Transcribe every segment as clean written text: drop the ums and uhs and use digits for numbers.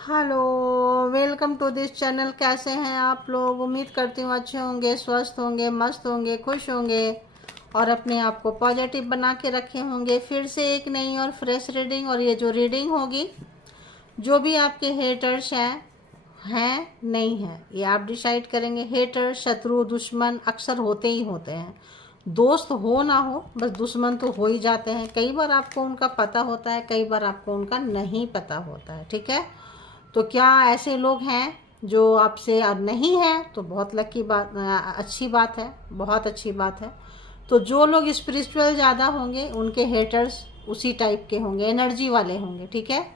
Hello, welcome to this channel. कैसे हैं आप लोग? उम्मीद करती हूँ अच्छे होंगे, स्वस्थ होंगे, मस्त होंगे, खुश होंगे और अपने आप को पॉजिटिव बना के रखे होंगे। फिर से एक नई और फ्रेश रीडिंग। और ये जो रीडिंग होगी, जो भी आपके हेटर्स हैं नहीं हैं, ये आप डिसाइड करेंगे। हेटर, शत्रु, दुश्मन अक्सर होते ही होते हैं। दोस्त हो ना हो, बस दुश्मन तो हो ही जाते हैं। कई बार आपको उनका पता होता है, कई बार आपको उनका नहीं पता होता है। ठीक है, तो क्या ऐसे लोग हैं जो आपसे अब नहीं है? तो बहुत लकी बात, अच्छी बात है, बहुत अच्छी बात है। तो जो लोग स्पिरिचुअल ज़्यादा होंगे उनके हेटर्स उसी टाइप के होंगे, एनर्जी वाले होंगे। ठीक है,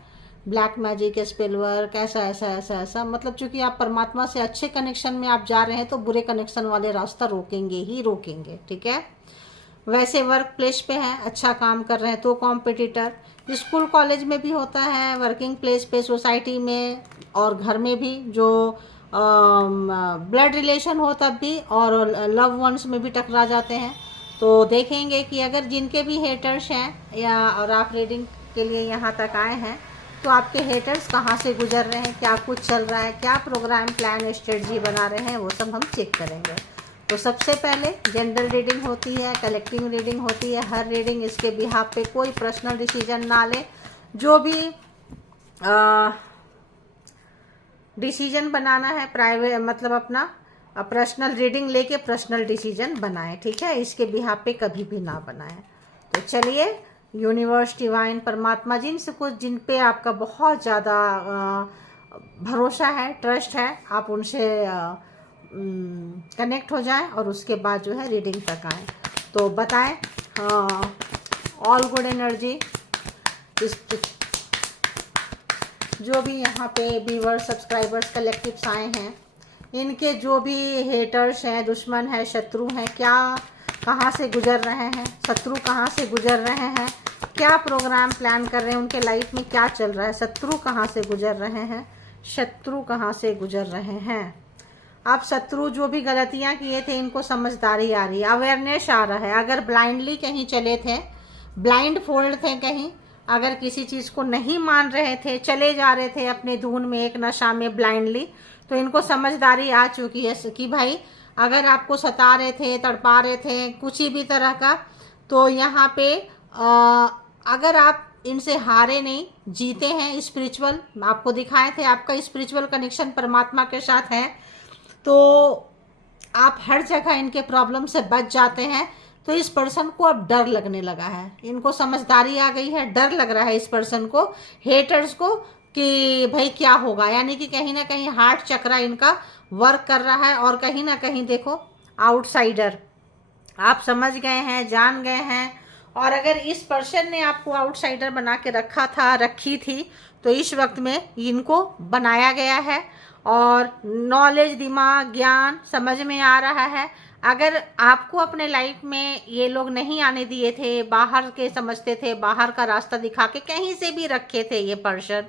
ब्लैक मैजिक, स्पेल वर्क, ऐसा ऐसा ऐसा ऐसा, मतलब चूंकि आप परमात्मा से अच्छे कनेक्शन में आप जा रहे हैं तो बुरे कनेक्शन वाले रास्ता रोकेंगे ही रोकेंगे। ठीक है, वैसे वर्क प्लेस पे हैं, अच्छा काम कर रहे हैं तो कॉम्पिटिटर। स्कूल कॉलेज में भी होता है, वर्किंग प्लेस पे, सोसाइटी में और घर में भी, जो ब्लड रिलेशन हो तब भी, और लव वंस में भी टकरा जाते हैं। तो देखेंगे कि अगर जिनके भी हेटर्स हैं या और आप रीडिंग के लिए यहाँ तक आए हैं, तो आपके हेटर्स कहाँ से गुजर रहे हैं, क्या कुछ चल रहा है, क्या प्रोग्राम, प्लान, स्ट्रेटजी बना रहे हैं, वो सब हम चेक करेंगे। तो सबसे पहले जनरल रीडिंग होती है, कलेक्टिव रीडिंग होती है। हर रीडिंग इसके बिहाफ पे कोई पर्सनल डिसीजन ना ले। जो भी डिसीजन बनाना है प्राइवेट, मतलब अपना पर्सनल रीडिंग लेके पर्सनल डिसीजन बनाएं। ठीक है, इसके बिहाफ पे कभी भी ना बनाएं। तो चलिए, यूनिवर्स, डिवाइन, परमात्मा, जिनसे कुछ, जिन पे आपका बहुत ज़्यादा भरोसा है, ट्रस्ट है, आप उनसे कनेक्ट हो जाएं और उसके बाद जो है रीडिंग तक आएँ। तो बताएं, ऑल गुड एनर्जी। इस जो भी यहाँ पे व्यूअर्स, सब्सक्राइबर्स, कलेक्टिव्स आए हैं, इनके जो भी हेटर्स हैं, दुश्मन है, शत्रु हैं, क्या कहाँ से गुजर रहे हैं, शत्रु कहाँ से गुजर रहे हैं, क्या प्रोग्राम प्लान कर रहे हैं, उनके लाइफ में क्या चल रहा है, शत्रु कहाँ से गुजर रहे हैं, शत्रु कहाँ से गुजर रहे हैं। आप शत्रु जो भी गलतियां किए थे, इनको समझदारी आ रही है, अवेयरनेस आ रहा है। अगर ब्लाइंडली कहीं चले थे, ब्लाइंड फोल्ड थे कहीं, अगर किसी चीज़ को नहीं मान रहे थे, चले जा रहे थे अपने धुन में, एक नशा में ब्लाइंडली, तो इनको समझदारी आ चुकी है कि भाई अगर आपको सता रहे थे, तड़पा रहे थे, कुछ ही भी तरह का, तो यहाँ पे अगर आप इनसे हारे नहीं, जीते हैं, स्पिरिचुअल आपको दिखाए थे, आपका स्पिरिचुअल कनेक्शन परमात्मा के साथ है, तो आप हर जगह इनके प्रॉब्लम से बच जाते हैं। तो इस पर्सन को अब डर लगने लगा है, इनको समझदारी आ गई है, डर लग रहा है इस पर्सन को, हेटर्स को, कि भाई क्या होगा। यानी कि कहीं ना कहीं हार्ट चक्रा इनका वर्क कर रहा है। और कहीं ना कहीं देखो, आउटसाइडर आप समझ गए हैं, जान गए हैं। और अगर इस पर्सन ने आपको आउटसाइडर बना के रखा था, रखी थी, तो इस वक्त में इनको बनाया गया है और नॉलेज, दिमाग, ज्ञान समझ में आ रहा है। अगर आपको अपने लाइफ में ये लोग नहीं आने दिए थे, बाहर के समझते थे, बाहर का रास्ता दिखा के कहीं से भी रखे थे ये पर्सन,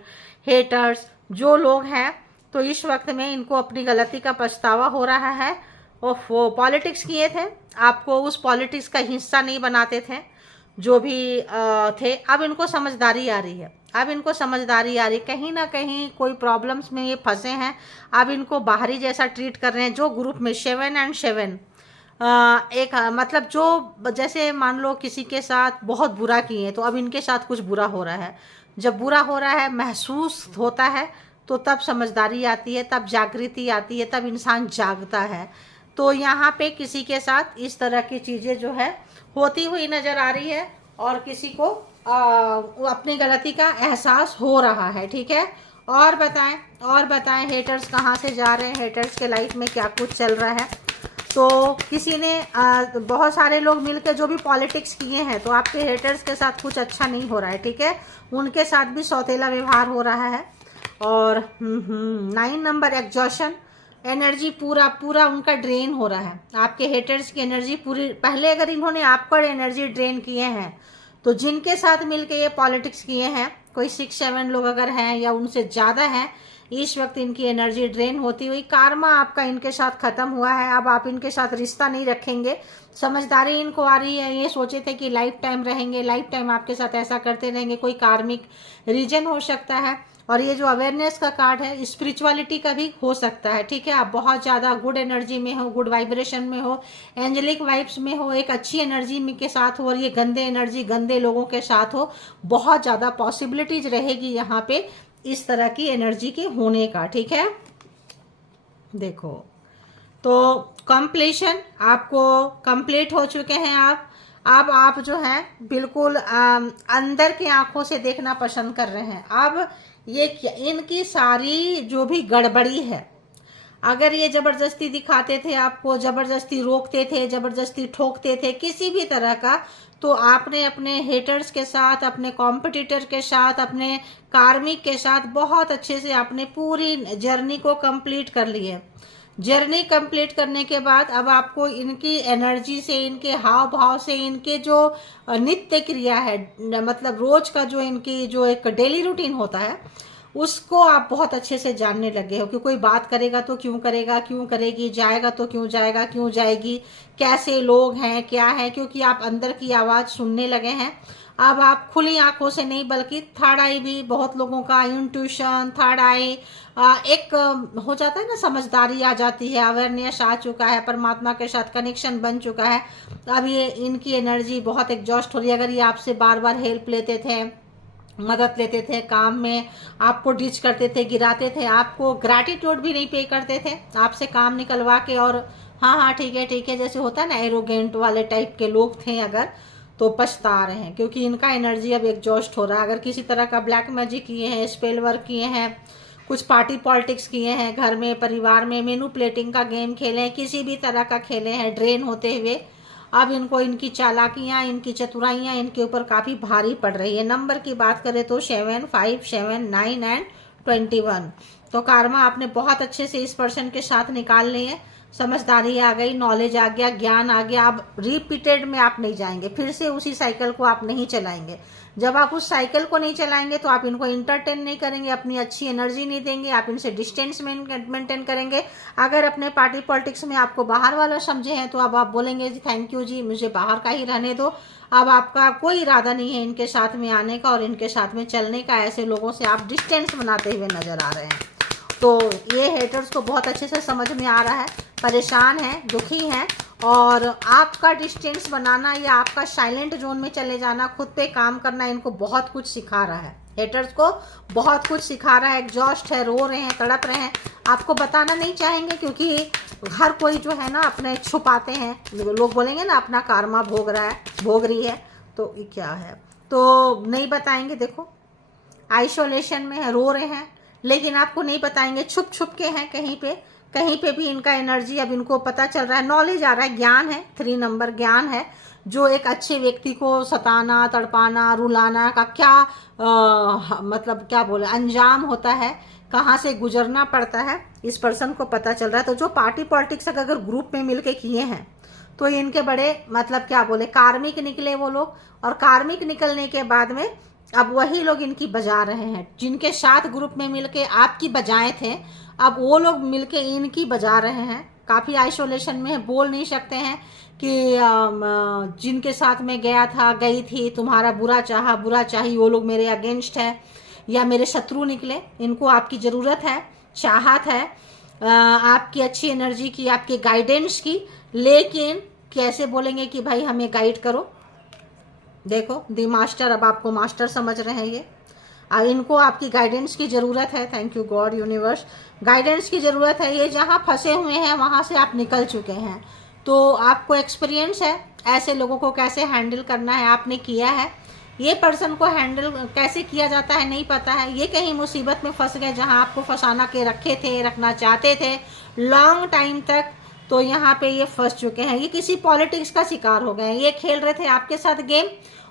हेटर्स जो लोग हैं, तो इस वक्त में इनको अपनी गलती का पछतावा हो रहा है। और वो पॉलिटिक्स किए थे, आपको उस पॉलिटिक्स का हिस्सा नहीं बनाते थे, जो भी थे, अब इनको समझदारी आ रही है। अब इनको समझदारी आ रही, कहीं ना कहीं कोई प्रॉब्लम्स में ये फंसे हैं। अब इनको बाहरी जैसा ट्रीट कर रहे हैं। जो ग्रुप में 7 and 7 एक मतलब जो जैसे मान लो किसी के साथ बहुत बुरा किए, तो अब इनके साथ कुछ बुरा हो रहा है। जब बुरा हो रहा है, महसूस होता है, तो तब समझदारी आती है, तब जागृति आती है, तब इंसान जागता है। तो यहाँ पे किसी के साथ इस तरह की चीज़ें जो है होती हुई नज़र आ रही है और किसी को अपनी गलती का एहसास हो रहा है। ठीक है, और बताएं, और बताएं, हेटर्स कहाँ से जा रहे हैं, हेटर्स के लाइफ में क्या कुछ चल रहा है। तो किसी ने बहुत सारे लोग मिलकर जो भी पॉलिटिक्स किए हैं, तो आपके हेटर्स के साथ कुछ अच्छा नहीं हो रहा है। ठीक है, उनके साथ भी सौतेला व्यवहार हो रहा है। और 9 नंबर, एग्जॉशन, एनर्जी पूरा पूरा उनका ड्रेन हो रहा है। आपके हेटर्स की एनर्जी पूरी, पहले अगर इन्होंने आप पर एनर्जी ड्रेन किए हैं, तो जिनके साथ मिलके ये पॉलिटिक्स किए हैं, कोई 6-7 लोग अगर हैं या उनसे ज़्यादा हैं, इस वक्त इनकी एनर्जी ड्रेन होती हुई, कार्मा आपका इनके साथ खत्म हुआ है। अब आप इनके साथ रिश्ता नहीं रखेंगे, समझदारी इनको आ रही है। ये सोचे थे कि लाइफ टाइम रहेंगे, लाइफ टाइम आपके साथ ऐसा करते रहेंगे, कोई कार्मिक रीजन हो सकता है। और ये जो अवेयरनेस का कार्ड है, स्पिरिचुअलिटी का भी हो सकता है, ठीक है। आप बहुत ज़्यादा गुड एनर्जी में हो, गुड वाइब्रेशन में हो, एंजेलिक वाइब्स में हो, एक अच्छी एनर्जी में के साथ हो, और ये गंदे एनर्जी गंदे लोगों के साथ हो, बहुत ज़्यादा पॉसिबिलिटीज रहेगी यहाँ पे इस तरह की एनर्जी के होने का, ठीक है। देखो तो कंप्लीशन आपको कंप्लीट हो चुके हैं आप। अब आप जो है बिल्कुल अंदर की आंखों से देखना पसंद कर रहे हैं। अब ये इनकी सारी जो भी गड़बड़ी है, अगर ये जबरदस्ती दिखाते थे आपको, जबरदस्ती रोकते थे, जबरदस्ती ठोकते थे किसी भी तरह का, तो आपने अपने हेटर्स के साथ, अपने कॉम्पिटिटर के साथ, अपने कार्मिक के साथ बहुत अच्छे से आपने पूरी जर्नी को कंप्लीट कर ली है। जर्नी कंप्लीट करने के बाद अब आपको इनकी एनर्जी से, इनके हाव भाव से, इनके जो नित्य क्रिया है, मतलब रोज का जो इनकी जो एक डेली रूटीन होता है, उसको आप बहुत अच्छे से जानने लगे हो कि कोई बात करेगा तो क्यों करेगा, क्यों करेगी, जाएगा तो क्यों जाएगा, क्यों जाएगी, कैसे लोग हैं, क्या है, क्योंकि आप अंदर की आवाज़ सुनने लगे हैं। अब आप खुली आंखों से नहीं बल्कि थर्ड आई भी, बहुत लोगों का इंट्यूशन, थर्ड आई एक हो जाता है ना, समझदारी आ जाती है, अवेयरनेस आ चुका है, परमात्मा के साथ कनेक्शन बन चुका है। अब ये इनकी एनर्जी बहुत एग्जॉस्ट हो रही है। अगर ये आपसे बार बार हेल्प लेते थे, मदद लेते थे काम में, आपको डिच करते थे, गिराते थे, आपको ग्रैटिट्यूड भी नहीं पे करते थे, आपसे काम निकलवा के, और हाँ हाँ ठीक है जैसे होता है ना, एरोगेंट वाले टाइप के लोग थे अगर, तो पछता रहे हैं क्योंकि इनका एनर्जी अब एग्जॉस्ट हो रहा है। अगर किसी तरह का ब्लैक मैजिक किए हैं, स्पेल वर्क किए हैं, कुछ पार्टी पॉलिटिक्स किए हैं, घर में परिवार में मैनिपुलेटिंग का गेम खेले हैं, किसी भी तरह का खेले हैं ड्रेन होते हुए, अब इनको इनकी चालाकियाँ, इनकी चतुराइयाँ इनके ऊपर काफ़ी भारी पड़ रही है। नंबर की बात करें तो 7, 5, 7, 9 एंड 21। तो कार्मा आपने बहुत अच्छे से इस पर्सन के साथ निकाल लिए हैं। समझदारी आ गई, नॉलेज आ गया, ज्ञान आ गया। अब रिपीटेड में आप नहीं जाएंगे, फिर से उसी साइकिल को आप नहीं चलाएंगे। जब आप उस साइकिल को नहीं चलाएंगे तो आप इनको इंटरटेन नहीं करेंगे, अपनी अच्छी एनर्जी नहीं देंगे, आप इनसे डिस्टेंस मेंटेन करेंगे। अगर अपने पार्टी पॉलिटिक्स में आपको बाहर वाला समझे हैं तो अब आप बोलेंगे जी थैंक यू जी, मुझे बाहर का ही रहने दो। अब आपका कोई इरादा नहीं है इनके साथ में आने का और इनके साथ में चलने का। ऐसे लोगों से आप डिस्टेंस बनाते हुए नजर आ रहे हैं। तो ये हेटर्स को बहुत अच्छे से समझ में आ रहा है, परेशान है, दुखी हैं, और आपका डिस्टेंस बनाना या आपका साइलेंट जोन में चले जाना, खुद पे काम करना इनको बहुत कुछ सिखा रहा है। हेटर्स को बहुत कुछ सिखा रहा है। एग्जॉस्ट है, रो रहे हैं, तड़प रहे हैं, आपको बताना नहीं चाहेंगे क्योंकि हर कोई जो है ना अपने छुपाते हैं। लोग बोलेंगे ना अपना कार्मा भोग रहा है, भोग रही है, तो ये क्या है, तो नहीं बताएंगे। देखो आइसोलेशन में है, रो रहे हैं, लेकिन आपको नहीं बताएंगे, छुप छुप के हैं कहीं पे भी इनका एनर्जी अब इनको पता चल रहा है। नॉलेज आ रहा है, ज्ञान है, 3 नंबर ज्ञान है, जो एक अच्छे व्यक्ति को सताना, तड़पाना, रुलाना का क्या मतलब क्या बोले अंजाम होता है, कहाँ से गुजरना पड़ता है, इस पर्सन को पता चल रहा है। तो जो पार्टी पॉलिटिक्स अगर ग्रुप में मिलके किए हैं तो इनके बड़े मतलब क्या बोले कार्मिक निकले वो लोग, और कार्मिक निकलने के बाद में अब वही लोग इनकी बजा रहे हैं। जिनके साथ ग्रुप में मिलके आपकी बजाए थे, अब वो लोग मिलके इनकी बजा रहे हैं। काफ़ी आइसोलेशन में है, बोल नहीं सकते हैं कि जिनके साथ में गया था, गई थी, तुम्हारा बुरा चाही, वो लोग मेरे अगेंस्ट है या मेरे शत्रु निकले। इनको आपकी ज़रूरत है, चाहत है, आपकी अच्छी एनर्जी की, आपके गाइडेंस की, लेकिन कैसे बोलेंगे कि भाई हमें गाइड करो। देखो दी मास्टर, अब आपको मास्टर समझ रहे हैं ये। इनको आपकी गाइडेंस की ज़रूरत है। Thank you God universe, guidance की ज़रूरत है। ये जहाँ फंसे हुए हैं वहाँ से आप निकल चुके हैं, तो आपको एक्सपीरियंस है ऐसे लोगों को कैसे हैंडल करना है, आपने किया है। ये पर्सन को हैंडल कैसे किया जाता है नहीं पता है। ये कहीं मुसीबत में फंस गए जहाँ आपको फंसाना के रखे थे, रखना चाहते थे लॉन्ग टाइम तक, तो यहाँ पे ये फंस चुके हैं। ये किसी पॉलिटिक्स का शिकार हो गए हैं। ये खेल रहे थे आपके साथ गेम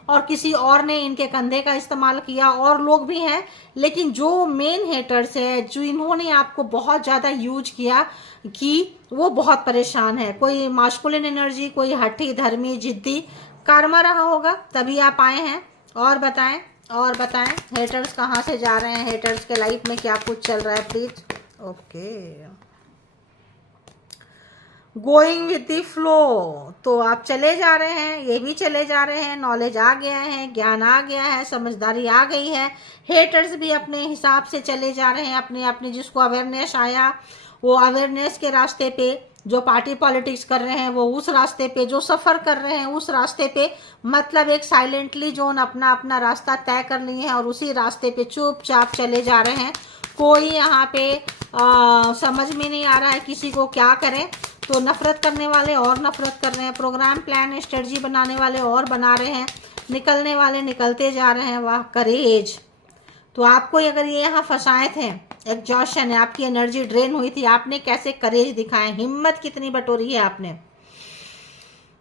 और किसी और ने इनके कंधे का इस्तेमाल किया, और लोग भी हैं, लेकिन जो मेन हेटर्स है, जो इन्होंने आपको बहुत ज़्यादा यूज किया कि वो बहुत परेशान है। कोई मास्कुलिन एनर्जी, कोई हठी, धर्मी, जिद्दी कार्मा रहा होगा, तभी आप आए हैं। और बताएं और बताएं हेटर्स कहाँ से जा रहे हैं, हेटर्स के लाइफ में क्या कुछ चल रहा है please. Okay, going with the flow, तो आप चले जा रहे हैं, ये भी चले जा रहे हैं, नॉलेज आ गया है, ज्ञान आ गया है, समझदारी आ गई है। हेटर्स भी अपने हिसाब से चले जा रहे हैं, अपने अपने जिसको अवेयरनेस आया वो अवेयरनेस के रास्ते पे, जो पार्टी पॉलिटिक्स कर रहे हैं वो उस रास्ते पे, जो सफ़र कर रहे हैं उस रास्ते पे, मतलब एक साइलेंटली जोन अपना अपना रास्ता तय कर लिए हैं और उसी रास्ते पे चुपचाप चले जा रहे हैं। कोई यहाँ पे समझ में नहीं आ रहा है किसी को क्या करें, तो नफरत करने वाले और नफरत कर रहे हैं, प्रोग्राम प्लान स्ट्रेटजी बनाने वाले और बना रहे हैं, निकलने वाले निकलते जा रहे हैं। वाह करेज। तो आपको अगर ये यहाँ फंसाए थे, एग्जॉशन है, आपकी एनर्जी ड्रेन हुई थी, आपने कैसे करेज दिखाए, हिम्मत कितनी बटोरी है आपने।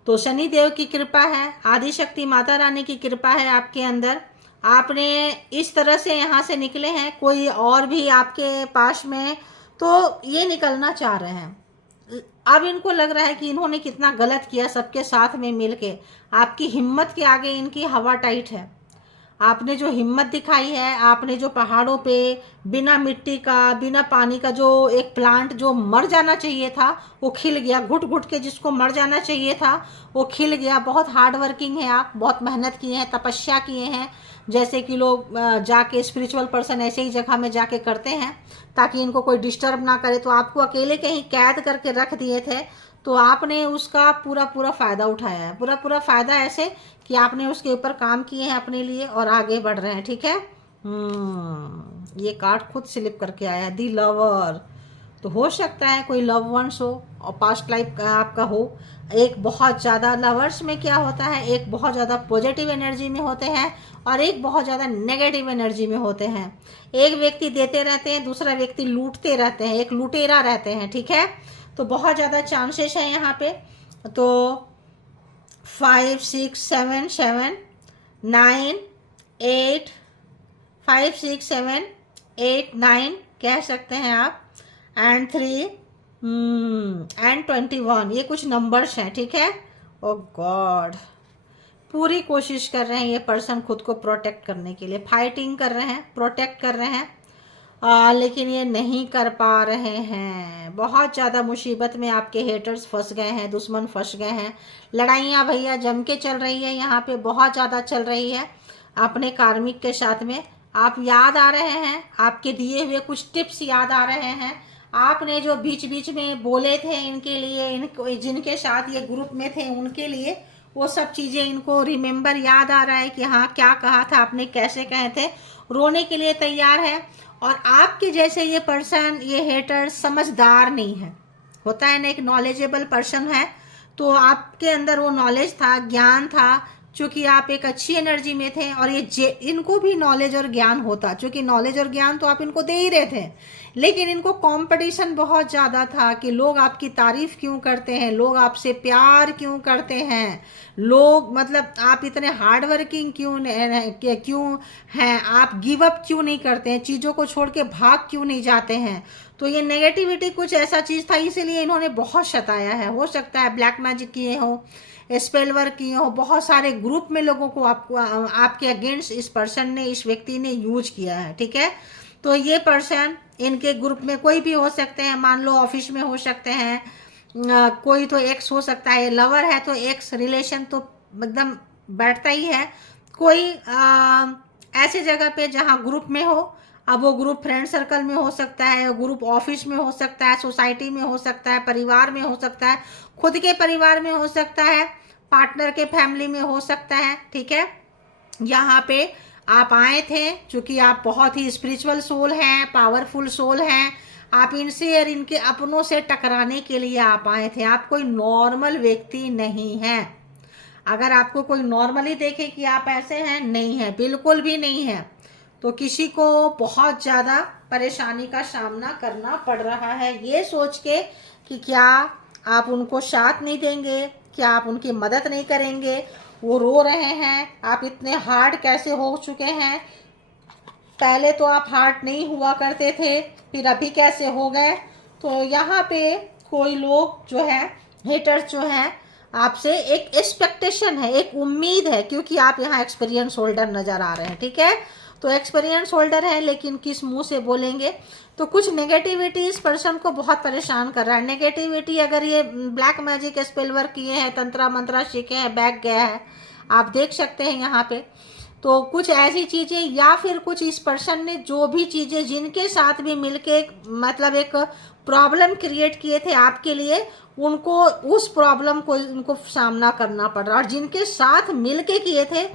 तो शनि देव की कृपा है, आदि शक्ति माता रानी की कृपा है आपके अंदर, आपने इस तरह से यहाँ से निकले हैं। कोई और भी आपके पास में तो ये निकलना चाह रहे हैं, अब इनको लग रहा है कि इन्होंने कितना गलत किया सबके साथ में मिलके। आपकी हिम्मत के आगे इनकी हवा टाइट है। आपने जो हिम्मत दिखाई है, आपने जो पहाड़ों पे बिना मिट्टी का, बिना पानी का, जो एक प्लांट जो मर जाना चाहिए था वो खिल गया, घुट घुट के जिसको मर जाना चाहिए था वो खिल गया। बहुत हार्ड वर्किंग है आप, बहुत मेहनत किए हैं, तपस्या किए हैं, जैसे कि लोग जाके स्पिरिचुअल पर्सन ऐसे ही जगह में जाके करते हैं ताकि इनको कोई डिस्टर्ब ना करे। तो आपको अकेले कहीं कैद करके रख दिए थे, तो आपने उसका पूरा पूरा फ़ायदा उठाया है, पूरा पूरा फ़ायदा ऐसे कि आपने उसके ऊपर काम किए हैं अपने लिए और आगे बढ़ रहे हैं। ठीक है, ये कार्ड खुद स्लिप करके आया, दी लवर। तो हो सकता है कोई लव वंस हो और पास्ट लाइफ का आपका हो। एक बहुत ज़्यादा लवर्स में क्या होता है, एक बहुत ज़्यादा पॉजिटिव एनर्जी में होते हैं और एक बहुत ज़्यादा नेगेटिव एनर्जी में होते हैं। एक व्यक्ति देते रहते हैं, दूसरा व्यक्ति लूटते रहते हैं, एक लुटेरा रहते हैं। ठीक है, तो बहुत ज़्यादा चांसेस हैं यहाँ पे। तो 5 6 7 7 9 8 5 6 7 8 9 कह सकते हैं आप, एंड 3 एंड 21, ये कुछ नंबर्स हैं। ठीक है, ओ गॉड, पूरी कोशिश कर रहे हैं ये पर्सन खुद को प्रोटेक्ट करने के लिए, फाइटिंग कर रहे हैं, प्रोटेक्ट कर रहे हैं, लेकिन ये नहीं कर पा रहे हैं। बहुत ज़्यादा मुसीबत में आपके हेटर्स फंस गए हैं, दुश्मन फंस गए हैं। लड़ाइयाँ भैया जम के चल रही है यहाँ पे, बहुत ज़्यादा चल रही है अपने कार्मिक के साथ में। आप याद आ रहे हैं, आपके दिए हुए कुछ टिप्स याद आ रहे हैं, आपने जो बीच बीच में बोले थे इनके लिए, इनको जिनके साथ ये ग्रुप में थे उनके लिए, वो सब चीज़ें इनको रिमेम्बर याद आ रहा है कि हाँ क्या कहा था आपने, कैसे कहे थे। रोने के लिए तैयार है। और आपके जैसे ये पर्सन, ये हेटर समझदार नहीं है, होता है ना, एक नॉलेजेबल पर्सन है, तो आपके अंदर वो नॉलेज था, ज्ञान था, चूँकि आप एक अच्छी एनर्जी में थे और ये इनको भी नॉलेज और ज्ञान होता, चूँकि नॉलेज और ज्ञान तो आप इनको दे ही रहे थे, लेकिन इनको कंपटीशन बहुत ज़्यादा था कि लोग आपकी तारीफ़ क्यों करते हैं, लोग आपसे प्यार क्यों करते हैं, लोग मतलब आप इतने हार्ड वर्किंग क्यों हैं, आप गिव अप क्यों नहीं करते हैं, चीज़ों को छोड़ के भाग क्यों नहीं जाते हैं। तो ये नेगेटिविटी कुछ ऐसा चीज़ था, इसीलिए इन्होंने बहुत सताया है। हो सकता है ब्लैक मैजिक किए हो, स्पेल वर्क किए हो, बहुत सारे ग्रुप में लोगों को आपके अगेंस्ट इस पर्सन ने, इस व्यक्ति ने यूज किया है। ठीक है, तो ये पर्सन इनके ग्रुप में कोई भी हो सकते हैं, मान लो ऑफिस में हो सकते हैं, कोई तो एक्स हो सकता है, लवर है तो एक्स रिलेशन तो एकदम बैठता ही है। कोई ऐसे जगह पे जहाँ ग्रुप में हो, अब वो ग्रुप फ्रेंड सर्कल में हो सकता है, ग्रुप ऑफिस में हो सकता है, सोसाइटी में हो सकता है, परिवार में हो सकता है, खुद के परिवार में हो सकता है, पार्टनर के फैमिली में हो सकता है। ठीक है, यहाँ पे आप आए थे क्योंकि आप बहुत ही स्पिरिचुअल सोल हैं, पावरफुल सोल हैं, आप इनसे और इनके अपनों से टकराने के लिए आप आए थे। आप कोई नॉर्मल व्यक्ति नहीं हैं। अगर आपको कोई नॉर्मली देखे कि आप ऐसे हैं, नहीं है, बिल्कुल भी नहीं है। तो किसी को बहुत ज़्यादा परेशानी का सामना करना पड़ रहा है ये सोच के कि क्या आप उनको साथ नहीं देंगे, क्या आप उनकी मदद नहीं करेंगे। वो रो रहे हैं, आप इतने हार्ड कैसे हो चुके हैं, पहले तो आप हार्ड नहीं हुआ करते थे, फिर अभी कैसे हो गए। तो यहाँ पे कोई लोग जो है, हेटर्स जो हैं, आपसे एक एक्सपेक्टेशन है, एक उम्मीद है, क्योंकि आप यहाँ एक्सपीरियंस होल्डर नजर आ रहे हैं, ठीक है। तो एक्सपीरियंस होल्डर है, लेकिन किस मुंह से बोलेंगे। तो कुछ नेगेटिविटी इस पर्सन को बहुत परेशान कर रहा है। नेगेटिविटी, अगर ये ब्लैक मैजिक स्पेल वर्क किए हैं, तंत्रा मंत्रा सीखे हैं, बैक गया है, आप देख सकते हैं यहाँ पे। तो कुछ ऐसी चीजें, या फिर कुछ इस पर्सन ने जो भी चीजें जिनके साथ भी मिलके मतलब एक प्रॉब्लम क्रिएट किए थे आपके लिए, उनको उस प्रॉब्लम को इनको सामना करना पड़ रहा। और जिनके साथ मिलके किए थे,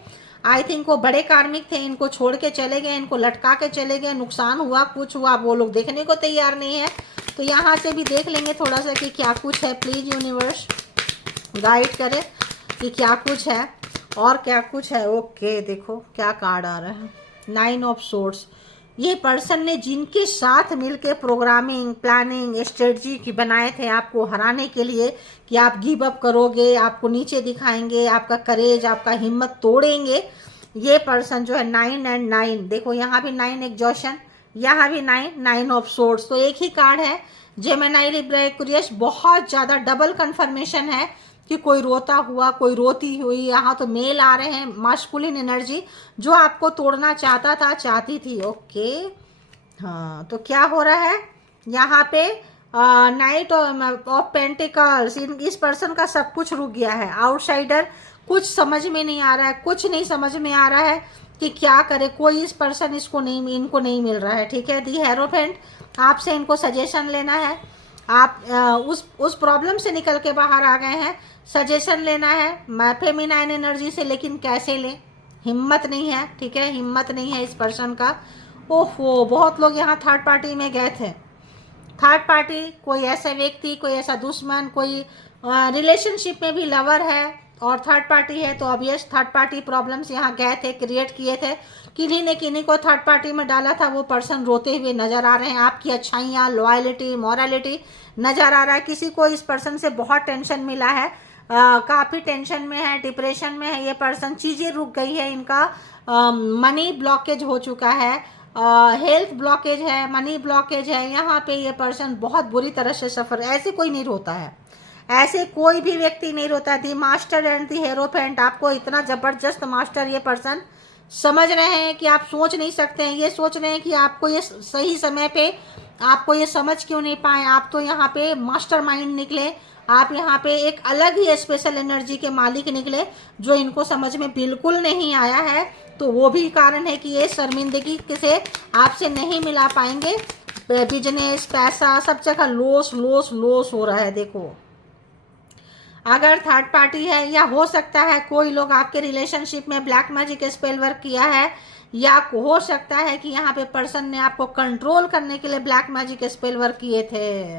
आई थिंक वो बड़े कार्मिक थे, इनको छोड़ के चले गए, इनको लटका के चले गए, नुकसान हुआ, कुछ हुआ, वो लोग देखने को तैयार नहीं है। तो यहाँ से भी देख लेंगे थोड़ा सा कि क्या कुछ है। प्लीज यूनिवर्स गाइड करे कि क्या कुछ है और क्या कुछ है। ओके, देखो क्या कार्ड आ रहा है, 9 ऑफ सोर्ड्स। ये पर्सन ने जिनके साथ मिलके प्रोग्रामिंग, प्लानिंग, स्ट्रेटजी की बनाए थे आपको हराने के लिए, कि आप गिव अप करोगे, आपको नीचे दिखाएंगे, आपका करेज, आपका हिम्मत तोड़ेंगे। ये पर्सन जो है 9 एंड 9, देखो यहाँ भी 9 एग्जॉशन, यहाँ भी 9 ऑफ सोर्ड्स। तो एक ही कार्ड है, जेमिनी, लिब्रा, एक्वेरियस। बहुत ज़्यादा डबल कन्फर्मेशन है कि कोई रोता हुआ, कोई रोती हुई। यहाँ तो मेल आ रहे हैं, मास्कुलिन एनर्जी जो आपको तोड़ना चाहता था, चाहती थी। ओके, हाँ, तो क्या हो रहा है यहाँ पे, नाइट ऑफ पेंटिकल्स। इस पर्सन का सब कुछ रुक गया है। आउटसाइडर, कुछ समझ में नहीं आ रहा है, कुछ नहीं समझ में आ रहा है कि क्या करे। कोई इस पर्सन इनको नहीं मिल रहा है, ठीक है। दी हेरोफेंट, आपसे इनको सजेशन लेना है। आप उस प्रॉब्लम से निकल के बाहर आ गए हैं, सजेशन लेना है फेमिनाइन एनर्जी से, लेकिन कैसे लें, हिम्मत नहीं है, ठीक है, हिम्मत नहीं है इस पर्सन का। ओहो, बहुत लोग यहाँ थर्ड पार्टी में गए थे। थर्ड पार्टी, कोई ऐसा व्यक्ति, कोई ऐसा दुश्मन, कोई रिलेशनशिप में भी लवर है और थर्ड पार्टी है, तो ऑब्वियस थर्ड पार्टी प्रॉब्लम्स यहाँ गए थे, क्रिएट किए थे। किन्हीं ने किन्हीं को थर्ड पार्टी में डाला था, वो पर्सन रोते हुए नजर आ रहे हैं। आपकी अच्छाइयाँ, लॉयलिटी, मॉरलिटी नजर आ रहा है। किसी को इस पर्सन से बहुत टेंशन मिला है, काफ़ी टेंशन में है, डिप्रेशन में है ये पर्सन। चीज़ें रुक गई है इनका, मनी ब्लॉकेज हो चुका है, हेल्थ ब्लॉकेज है, मनी ब्लॉकेज है। यहाँ पे ये पर्सन बहुत बुरी तरह से सफ़र। ऐसे कोई नहीं रोता है, ऐसे कोई भी व्यक्ति नहीं रोता। The master and the hierophant, आपको इतना ज़बरदस्त मास्टर ये पर्सन समझ रहे हैं कि आप सोच नहीं सकते हैं। ये सोच रहे हैं कि आपको ये सही समय पे आपको ये समझ क्यों नहीं पाए। आप तो यहाँ पे मास्टर माइंड निकले, आप यहाँ पे एक अलग ही स्पेशल एनर्जी के मालिक निकले, जो इनको समझ में बिल्कुल नहीं आया है। तो वो भी कारण है कि ये शर्मिंदगी से आपसे नहीं मिला पाएंगे। बिजनेस, पैसा, सब जगह लॉस लॉस लॉस हो रहा है। देखो, अगर थर्ड पार्टी है, या हो सकता है कोई लोग आपके रिलेशनशिप में ब्लैक मैजिक स्पेल वर्क किया है, या हो सकता है कि यहाँ पे पर्सन ने आपको कंट्रोल करने के लिए ब्लैक मैजिक स्पेल वर्क किए थे,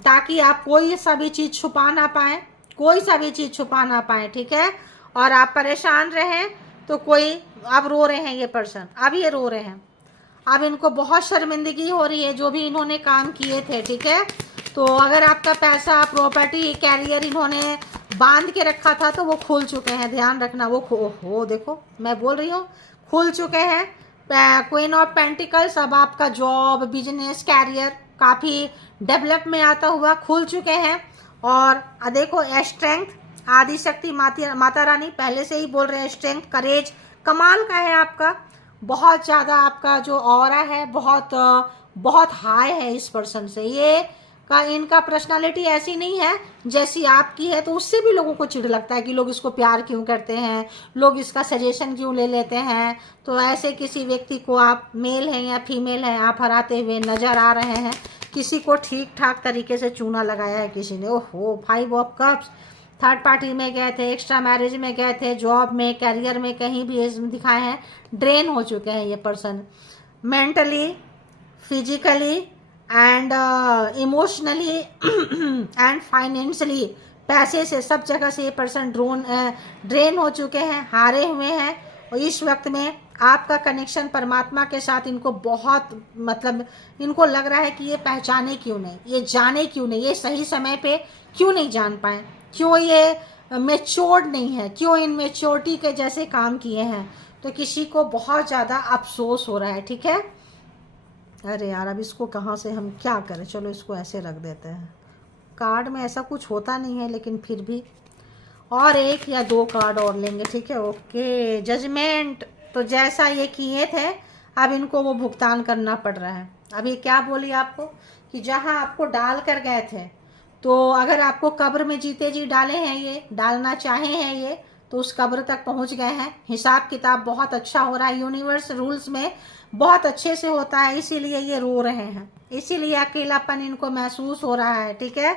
ताकि आप कोई सा भी चीज छुपा ना पाए, कोई सा भी चीज छुपा ना पाए, ठीक है। और आप परेशान रहें। तो कोई, अब रो रहे हैं ये पर्सन, अब ये रो रहे हैं, अब इनको बहुत शर्मिंदगी हो रही है जो भी इन्होंने काम किए थे, ठीक है। तो अगर आपका पैसा, प्रॉपर्टी, कैरियर इन्होंने बांध के रखा था, तो वो खुल चुके हैं, ध्यान रखना। वो देखो, मैं बोल रही हूँ, खुल चुके हैं। क्वीन ऑफ पेंटिकल्स, अब आपका जॉब, बिजनेस, कैरियर काफ़ी डेवलप में आता हुआ खुल चुके हैं। और देखो, स्ट्रेंथ, आदि शक्ति, माता रानी, पहले से ही बोल रहे हैं, स्ट्रेंथ, करेज कमाल का है आपका। बहुत ज़्यादा आपका जो ऑरा है, बहुत हाई है इस पर्सन से। ये का इनका पर्सनालिटी ऐसी नहीं है जैसी आपकी है, तो उससे भी लोगों को चिढ़ लगता है कि लोग इसको प्यार क्यों करते हैं, लोग इसका सजेशन क्यों ले लेते हैं। तो ऐसे किसी व्यक्ति को, आप मेल हैं या फीमेल हैं, आप हराते हुए नजर आ रहे हैं। किसी को ठीक ठाक तरीके से चूना लगाया है किसी ने। ओहो, 5 ऑफ कप्स, थर्ड पार्टी में गए थे, एक्स्ट्रा मैरिज में गए थे, जॉब में, कैरियर में, कहीं भी दिखाए हैं। ड्रेन हो चुके हैं ये person, mentally, physically and emotionally and financially, पैसे से, सब जगह से ये पर्सन ड्रेन हो चुके हैं, हारे हुए हैं। और इस वक्त में आपका कनेक्शन परमात्मा के साथ इनको बहुत, मतलब इनको लग रहा है कि ये पहचाने क्यों नहीं, ये जाने क्यों नहीं, ये सही समय पे क्यों नहीं जान पाए, क्यों ये मैच्योर्ड नहीं है, क्यों इन मैच्योरिटी के जैसे काम किए हैं। तो किसी को बहुत ज़्यादा अफसोस हो रहा है, ठीक है। अरे यार, अब इसको कहाँ से हम क्या करें, चलो इसको ऐसे रख देते हैं। कार्ड में ऐसा कुछ होता नहीं है, लेकिन फिर भी और 1 या 2 कार्ड और लेंगे, ठीक है। Okay, judgement. तो जैसा ये किए थे अब इनको वो भुगतान करना पड़ रहा है। अब ये क्या बोली आपको कि जहां आपको डाल कर गए थे, तो अगर आपको कब्र में जीते जी डाले हैं, ये डालना चाहे हैं ये, तो उस कब्र तक पहुंच गए हैं। हिसाब किताब बहुत अच्छा हो रहा है, यूनिवर्स रूल्स में बहुत अच्छे से होता है, इसीलिए ये रो रहे हैं, इसीलिए अकेलापन इनको महसूस हो रहा है, ठीक है।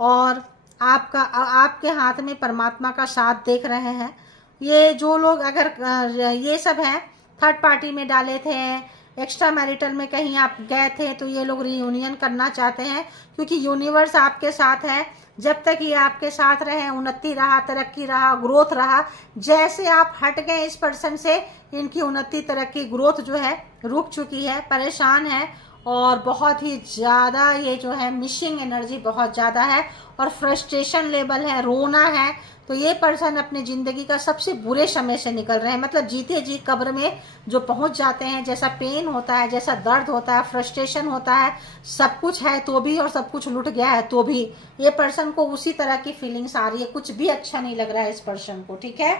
और आपके हाथ में परमात्मा का साथ देख रहे हैं। ये जो लोग अगर ये सब हैं थर्ड पार्टी में डाले थे, एक्स्ट्रा मैरिटल में कहीं आप गए थे, तो ये लोग रियूनियन करना चाहते हैं, क्योंकि यूनिवर्स आपके साथ है। जब तक ये आपके साथ रहे, उन्नति रहा, तरक्की रहा, ग्रोथ रहा। जैसे आप हट गए इस पर्सन से, इनकी उन्नति, तरक्की, ग्रोथ जो है रुक चुकी है, परेशान है, और बहुत ही ज़्यादा ये जो है मिसिंग एनर्जी बहुत ज़्यादा है, और फ्रस्ट्रेशन लेवल है, रोना है। तो ये पर्सन अपने ज़िंदगी का सबसे बुरे समय से निकल रहे हैं, मतलब जीते जी कब्र में जो पहुंच जाते हैं, जैसा पेन होता है, जैसा दर्द होता है, फ्रस्ट्रेशन होता है, सब कुछ है तो भी और सब कुछ लुट गया है तो भी, ये पर्सन को उसी तरह की फीलिंग्स आ रही है। कुछ भी अच्छा नहीं लग रहा है इस पर्सन को, ठीक है।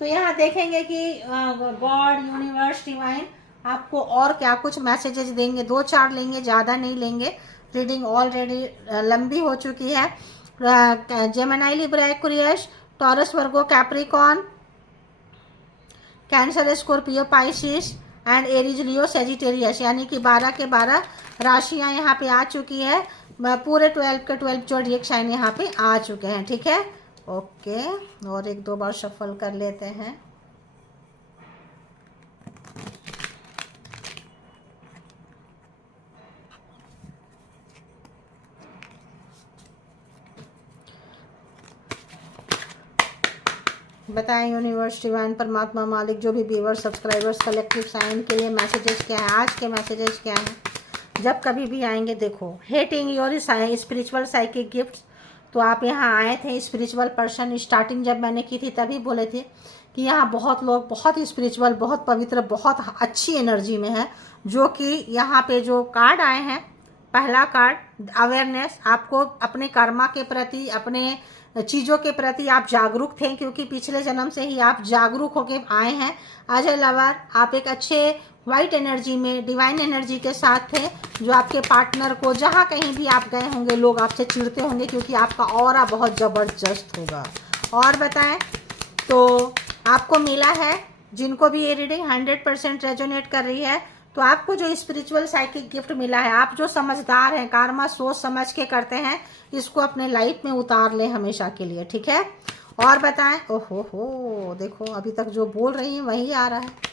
तो यहाँ देखेंगे कि गॉड, यूनिवर्स, डिवाइन आपको और क्या कुछ मैसेजेस देंगे। 2-4 लेंगे, ज़्यादा नहीं लेंगे, रीडिंग ऑलरेडी लंबी हो चुकी है। Gemini, Libra, Aquarius, taurus, Virgo, Capricorn, cancer, Scorpio, Pisces and Aries, Leo, Sagittarius, यानी कि 12 के 12 राशियां यहाँ पे आ चुकी है। पूरे 12 के 12 जोडिएक साइन यहाँ पे आ चुके हैं, ठीक है। ओके, और 1-2 बार शफल कर लेते हैं। बताएं यूनिवर्स, डिवाइन, परमात्मा, मालिक, जो भी व्यूअर्स, सब्सक्राइबर्स, कलेक्टिव साइन के लिए मैसेजेस क्या है, आज के मैसेजेस क्या हैं। जब कभी भी आएंगे, देखो, hating your spiritual psychic gifts. तो आप यहाँ आए थे, स्पिरिचुअल पर्सन। स्टार्टिंग जब मैंने की थी तभी बोले थे कि यहाँ बहुत लोग बहुत ही स्पिरिचुअल, बहुत पवित्र, बहुत अच्छी एनर्जी में है। जो कि यहाँ पे जो कार्ड आए हैं, पहला कार्ड अवेयरनेस, आपको अपने कर्मा के प्रति, अपने चीज़ों के प्रति आप जागरूक थे, क्योंकि पिछले जन्म से ही आप जागरूक होके आए हैं। अजय लवर, आप एक अच्छे वाइट एनर्जी में, डिवाइन एनर्जी के साथ थे, जो आपके पार्टनर को जहाँ कहीं भी आप गए होंगे लोग आपसे चिढ़ते होंगे, क्योंकि आपका ऑरा बहुत ज़बरदस्त होगा। और बताएं तो आपको मिला है, जिनको भी ये रीडिंग 100% रेजोनेट कर रही है, तो आपको जो स्पिरिचुअल साइकिक गिफ्ट मिला है, आप जो समझदार हैं, कार्मा सोच समझ के करते हैं, इसको अपने लाइफ में उतार लें हमेशा के लिए, ठीक है। और बताएं, ओहो हो, देखो अभी तक जो बोल रही हैं वही आ रहा है।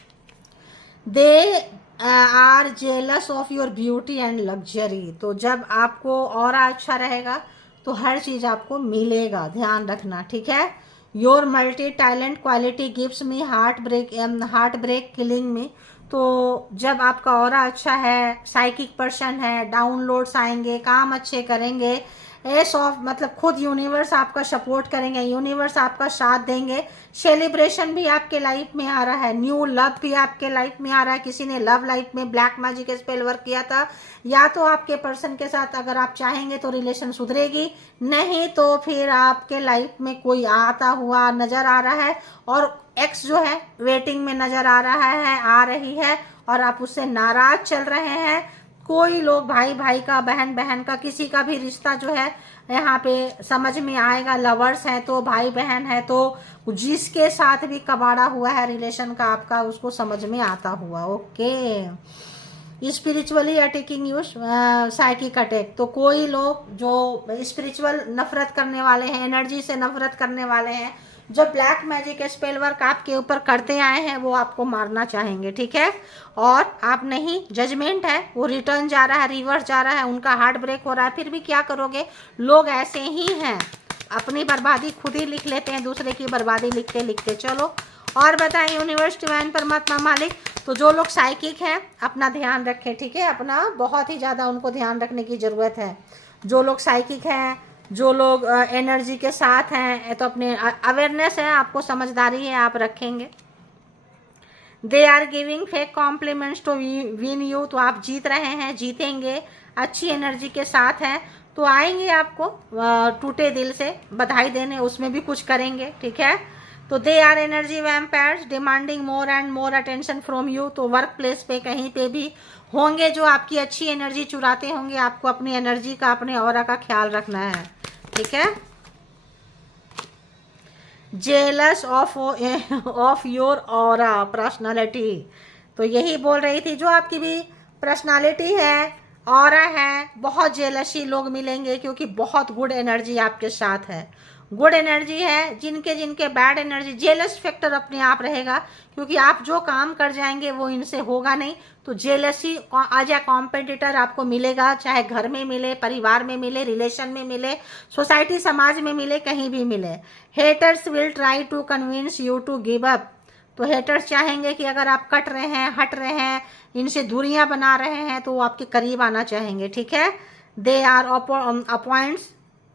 They are jealous of your beauty and luxury. तो जब आपको और अच्छा रहेगा तो हर चीज़ आपको मिलेगा, ध्यान रखना, ठीक है। Your multi talent quality gives me heartbreak killing me. तो जब आपका ऑरा अच्छा है, साइकिक पर्सन है, डाउनलोड्स आएंगे, काम अच्छे करेंगे, एस ऑफ मतलब खुद यूनिवर्स आपका सपोर्ट करेंगे, यूनिवर्स आपका साथ देंगे। सेलिब्रेशन भी आपके लाइफ में आ रहा है, न्यू लव भी आपके लाइफ में आ रहा है। किसी ने लव लाइफ में ब्लैक मैजिक स्पेल वर्क किया था, या तो आपके पर्सन के साथ अगर आप चाहेंगे तो रिलेशन सुधरेगी, नहीं तो फिर आपके लाइफ में कोई आता हुआ नजर आ रहा है, और एक्स जो है वेटिंग में नजर आ रहा है, आ रही है, और आप उससे नाराज चल रहे हैं। कोई लोग भाई भाई का, बहन बहन का, किसी का भी रिश्ता जो है यहाँ पे समझ में आएगा। लवर्स हैं तो, भाई बहन है तो, जिसके साथ भी कबाड़ा हुआ है रिलेशन का आपका, उसको समझ में आता हुआ। Okay, spiritually attacking you psychic attack. तो कोई लोग जो स्पिरिचुअल नफरत करने वाले हैं, एनर्जी से नफरत करने वाले हैं, जो ब्लैक मैजिक स्पेल वर्क आपके ऊपर करते आए हैं, वो आपको मारना चाहेंगे, ठीक है। और आप नहीं, जजमेंट है, वो रिटर्न जा रहा है, रिवर्स जा रहा है, उनका हार्ट ब्रेक हो रहा है, फिर भी क्या करोगे, लोग ऐसे ही हैं, अपनी बर्बादी खुद ही लिख लेते हैं, दूसरे की बर्बादी लिखते लिखते। चलो और बताएं यूनिवर्स, डिवाइन, परमात्मा, मालिक। तो जो लोग साइकिक हैं अपना ध्यान रखें, ठीक है, अपना बहुत ही ज़्यादा उनको ध्यान रखने की ज़रूरत है। जो लोग साइकिक हैं, जो लोग एनर्जी के साथ हैं, तो अपने अवेयरनेस है, आपको समझदारी है, आप रखेंगे। They are giving fake compliments to win you. तो आप जीत रहे हैं, जीतेंगे, अच्छी एनर्जी के साथ हैं। तो आएंगे आपको टूटे दिल से बधाई देने, उसमें भी कुछ करेंगे, ठीक है। तो they are energy vampires demanding more and more attention from you. तो वर्क प्लेस पे कहीं पे भी होंगे जो आपकी अच्छी एनर्जी चुराते होंगे। आपको अपनी एनर्जी का, अपने ऑरा का ख्याल रखना है, ठीक है। Jealous of your aura personality. तो यही बोल रही थी, जो आपकी भी पर्सनालिटी है, ऑरा है, बहुत जेलसी लोग मिलेंगे क्योंकि बहुत गुड एनर्जी आपके साथ है, गुड एनर्जी है। जिनके जिनके बैड एनर्जी, जेलस फैक्टर अपने आप रहेगा क्योंकि आप जो काम कर जाएंगे वो इनसे होगा नहीं। तो जेलसी एज ए कॉम्पिटिटर आपको मिलेगा, चाहे घर में मिले, परिवार में मिले, रिलेशन में मिले, सोसाइटी समाज में मिले, कहीं भी मिले। Haters will try to convince you to give up. तो हेटर्स चाहेंगे कि अगर आप कट रहे हैं, हट रहे हैं, इनसे दूरियां बना रहे हैं, तो वो आपके करीब आना चाहेंगे, ठीक है। They are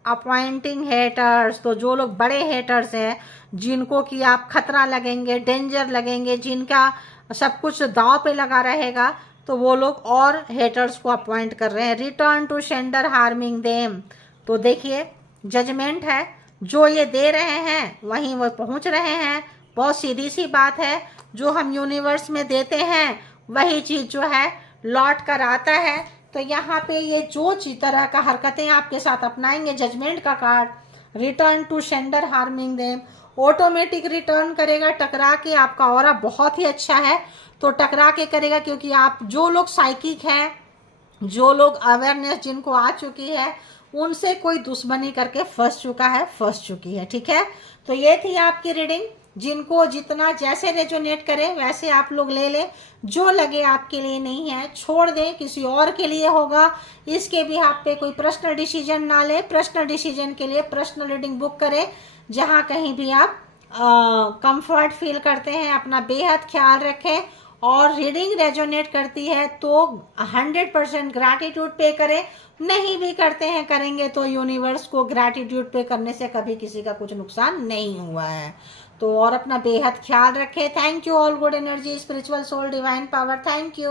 appointing haters. तो जो लोग बड़े हेटर्स हैं, जिनको कि आप खतरा लगेंगे, डेंजर लगेंगे, जिनका सब कुछ दांव पे लगा रहेगा, तो वो लोग और हेटर्स को अपॉइंट कर रहे हैं। Return to sender harming them. तो देखिए जजमेंट है, जो ये दे रहे हैं वहीं वो पहुंच रहे हैं। बहुत सीधी सी बात है, जो हम यूनिवर्स में देते हैं वही चीज जो है लौट कर आता है। तो यहाँ पे ये जो तरह का हरकतें आपके साथ अपनाएंगे, जजमेंट का card, return to sender harming them, automatic return करेगा टकरा के। आपका ऑरा बहुत ही अच्छा है तो टकरा के करेगा, क्योंकि आप जो लोग साइकिक हैं, जो लोग अवेयरनेस जिनको आ चुकी है, उनसे कोई दुश्मनी करके फंस चुकी है, ठीक है। तो ये थी आपकी रीडिंग। जिनको जितना जैसे रेजोनेट करे वैसे आप लोग ले लें, जो लगे आपके लिए नहीं है छोड़ दें, किसी और के लिए होगा। इसके भी आप पे कोई पर्सनल डिसीजन ना ले। पर्सनल डिसीजन के लिए पर्सनल रीडिंग बुक करें, जहाँ कहीं भी आप कंफर्ट फील करते हैं। अपना बेहद ख्याल रखें, और रीडिंग रेजोनेट करती है तो 100% ग्रैटिट्यूड पे करें। नहीं भी करते हैं, करेंगे तो यूनिवर्स को ग्रैटिट्यूड पे करने से कभी किसी का कुछ नुकसान नहीं हुआ है। तो और अपना बेहद ख्याल रखें। Thank you all good energy, spiritual soul, divine power. Thank you.